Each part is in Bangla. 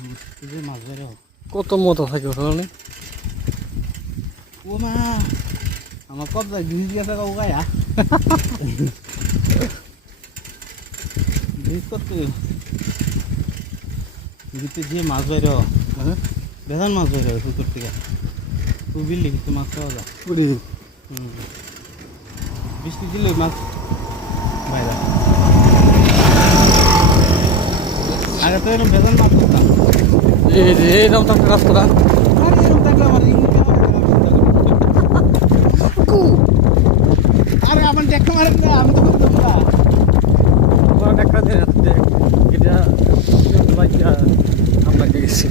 মাছ বেরো কত মতো থাকে ওখানে ও মা আমার কবজা ঘিজ গেছে গায়া ঘিজ করতে ঘিতে যে মাছ বেরো বেজান মাছ বেরো পুকুর থেকে তুই বিললি কিন্তু মাছ পাওয়া যায় বৃষ্টি দিলে মাছ বাইরে আগে তো এরকম বেজান মাছ করতাম এরকম তো একটা রাস্তা আরে এরকম থাকলে আমার আরে আমার দেখতে মারেন না আমি তো করতাম না একটা এটা আমরা গেছি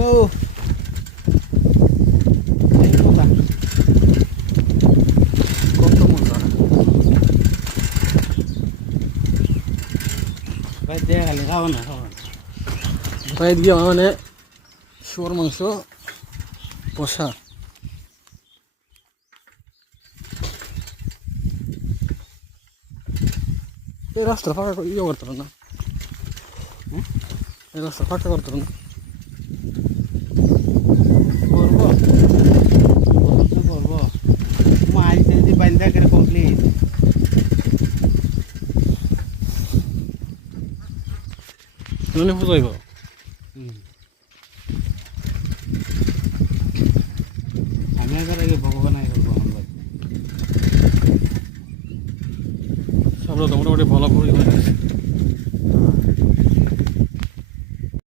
ও এই কথা কত মজা ভাই দেখা গেলে খাবো না খাবো না তাই দিয়ে মানে শুয়োর মাংস পোষা এই রাস্তা ফাঁকা ইয়ে করতে না এই রাস্তা ফাঁকা করতে না করবো করবো মাছ যদি বান্ধা করে কমপ্লিট মানে বুঝাইব আমি আগে আগে ভগবান আগে করবো আমার সব মোটামুটি ভালো পরিমাণ আছে